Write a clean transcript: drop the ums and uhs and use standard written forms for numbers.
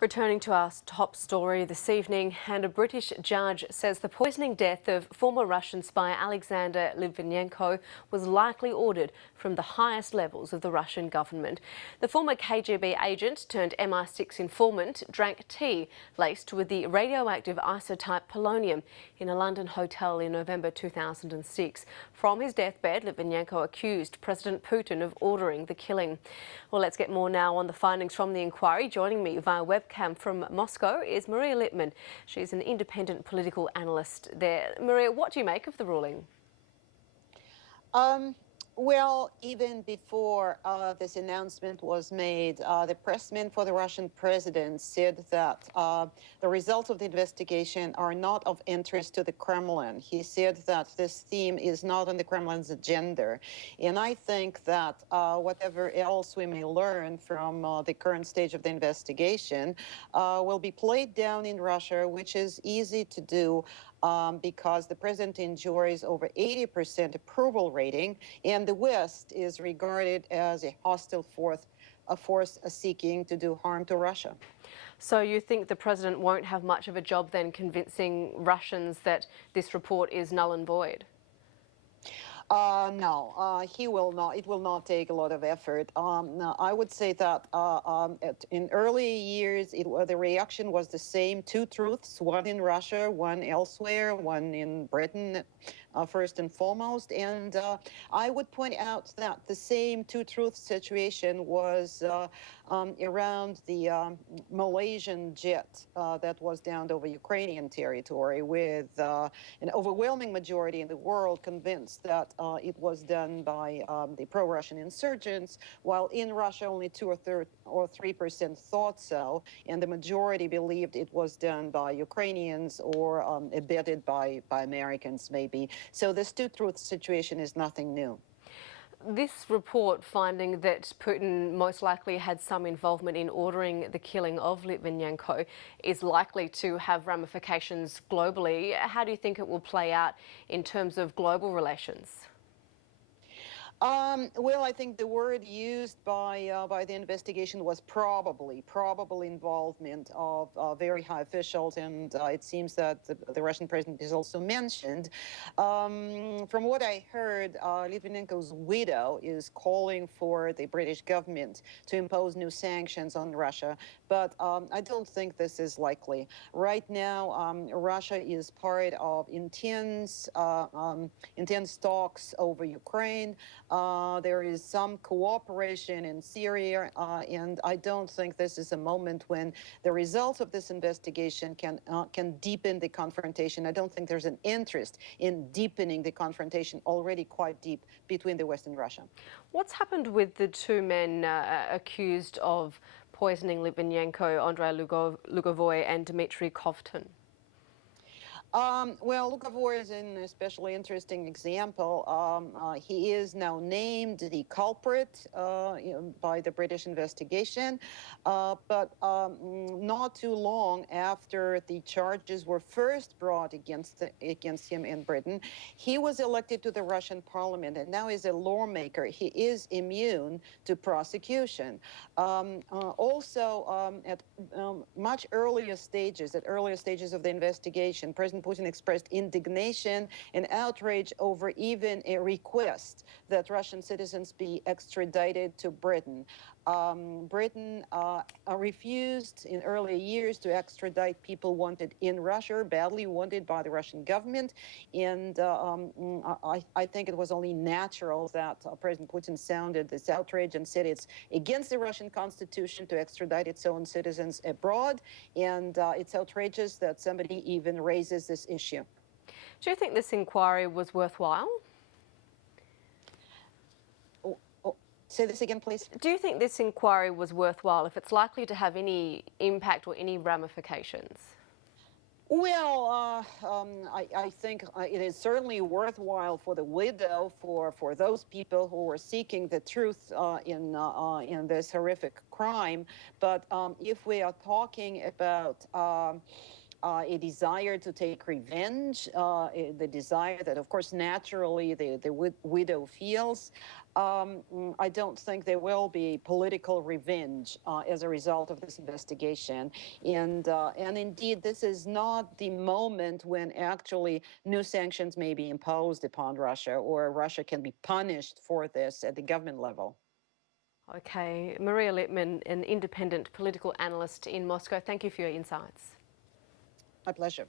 Returning to our top story this evening, and a British judge says the poisoning death of former Russian spy Alexander Litvinenko was likely ordered from the highest levels of the Russian government. The former KGB agent turned MI6 informant drank tea laced with the radioactive isotype polonium in a London hotel in November 2006. From his deathbed, Litvinenko accused President Putin of ordering the killing. Well, let's get more now on the findings from the inquiry. Joining me via webcam from Moscow is Maria Lipman. She's an independent political analyst there. Maria, what do you make of the ruling? Well, even before this announcement was made, the pressman for the Russian president said that the results of the investigation are not of interest to the Kremlin. He said that this theme is not on the Kremlin's agenda. And I think that whatever else we may learn from the current stage of the investigation will be played down in Russia, which is easy to do because the president enjoys over 80% approval rating, and the West is regarded as a hostile force seeking to do harm to Russia. So you think the president won't have much of a job then convincing Russians that this report is null and void? No, he will not. It will not take a lot of effort. No, I would say that in early years, the reaction was the same. Two truths, one in Russia, one elsewhere, one in Britain, first and foremost. And I would point out that the same two-truth situation was around the Malaysian jet that was downed over Ukrainian territory, with an overwhelming majority in the world convinced that it was done by the pro-Russian insurgents, while in Russia only 2 or 3% thought so, and the majority believed it was done by Ukrainians or abetted by Americans, maybe. So this two-truth situation is nothing new. This report finding that Putin most likely had some involvement in ordering the killing of Litvinenko is likely to have ramifications globally. How do you think it will play out in terms of global relations? Well, I think the word used by the investigation was probable involvement of very high officials, and it seems that the Russian president is also mentioned. From what I heard, Litvinenko's widow is calling for the British government to impose new sanctions on Russia, but I don't think this is likely. Right now, Russia is part of intense talks over Ukraine. There is some cooperation in Syria, and I don't think this is a moment when the results of this investigation can deepen the confrontation. I don't think there's an interest in deepening the confrontation already quite deep between the West and Russia. What's happened with the two men accused of poisoning Litvinenko, Andrei Lugovoy and Dmitry Kovtun? Well, Lugovoy is an especially interesting example. He is now named the culprit by the British investigation, but not too long after the charges were first brought against him in Britain, he was elected to the Russian parliament and now is a lawmaker. He is immune to prosecution. Also, at much earlier stages, of the investigation, President Putin expressed indignation and outrage over even a request that Russian citizens be extradited to Britain. Britain refused in earlier years to extradite people wanted in Russia, badly wanted by the Russian government, and I think it was only natural that President Putin sounded this outrage and said it's against the Russian constitution to extradite its own citizens abroad, and it's outrageous that somebody even raises this issue. Do you think this inquiry was worthwhile? Say this again, please. Do you think this inquiry was worthwhile, if it's likely to have any impact or any ramifications? Well, I think it is certainly worthwhile for the widow, for those people who were seeking the truth in this horrific crime. But if we are talking about a desire to take revenge, the desire that, of course, naturally the widow feels. I don't think there will be political revenge as a result of this investigation. And indeed, this is not the moment when actually new sanctions may be imposed upon Russia, or Russia can be punished for this at the government level. Okay, Maria Lipman, an independent political analyst in Moscow, thank you for your insights. My pleasure.